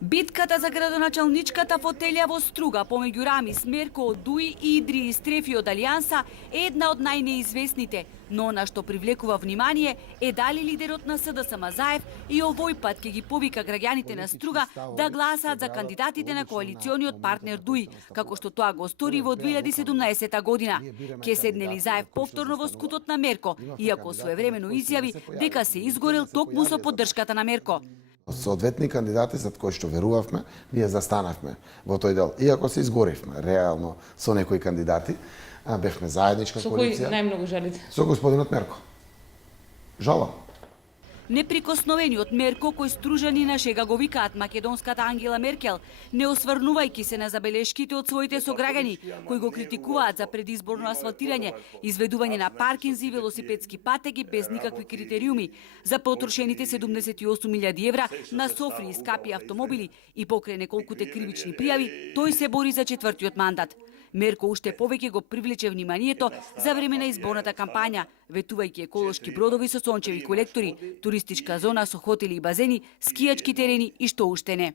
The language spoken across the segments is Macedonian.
Битката за градоначалничката фотелја во Струга помеѓу Рамис Мерко од ДУИ и Идрии Стрефи од Алијанса е една од најнеизвестните, но она што привлекува внимание е дали лидерот на СДСМ Заев и овој пат ќе ги повика граѓаните на Струга да гласаат за кандидатите на коалициониот партнер ДУИ, како што тоа го стори во 2017 година. Ке седнели Заев повторно во скутот на Мерко, иако своевремено изјави дека се изгорел токму со поддршката на Мерко. Соодветни кандидати за кои што верувавме, ние застанавме во тој дел. Иако се изгоревме реално со некои кандидати, бевме заедничка коалиција. Со кој најмногу жалите? Со господинот Мерко. Жалам. Неприкосновениот Мерко, кој стружани на шега го викаат македонската Ангела Меркел, не осврнувајќи се на забелешките од своите сограѓани, кои го критикуваат за предизборно асфалтирање, изведување на паркинзи и велосипедски патеки без никакви критериуми, за потрошените 78.000 евра на софри и скапи автомобили и покрај неколкуте кривични пријави, тој се бори за четвртиот мандат. Мерко уште повеќе го привлече вниманието за време на изборната кампања, ветувајќи еколошки бродови со сончеви колектори, туристичка зона со хотели и базени, скијачки терени и што уште не.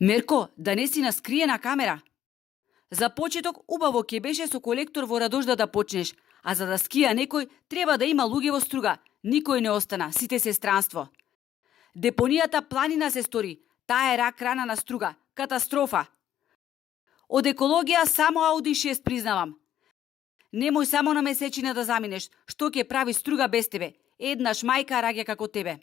Мерко, да не си на скриена камера. За почеток убаво ќе беше со колектор во Радожда да почнеш, а за да скија некој треба да има луѓе во Струга. Никој не остана, сите се странство. Депонијата Планина се стори, таа е рак рана на Струга, катастрофа. Од екологија само Ауди 6 признавам. Немој само на месечина да заминеш, што ќе прави Струга без тебе? Еднаш мајка раѓа како тебе.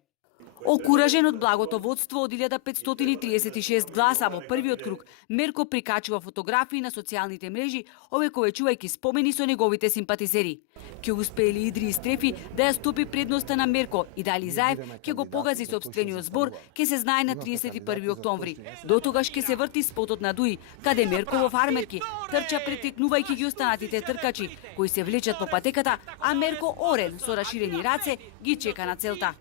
Окуражен од благото водство од 1536 гласа во првиот круг, Мерко прикачува фотографии на социјалните мрежи, овековечувајќи спомени со неговите симпатизери. Ќе успее ли Идрии Стрефи да ја стопи предноста на Мерко и дали Заев ќе го погази сопствениот збор, ќе се знае на 31 октомври. До тогаш ќе се врти спотот на ДУИ, каде Мерко во фармерки трча претекнувајќи ги останатите тркачи, кои се влечат по патеката, а Мерко орен со раширени раце ги чека на целта.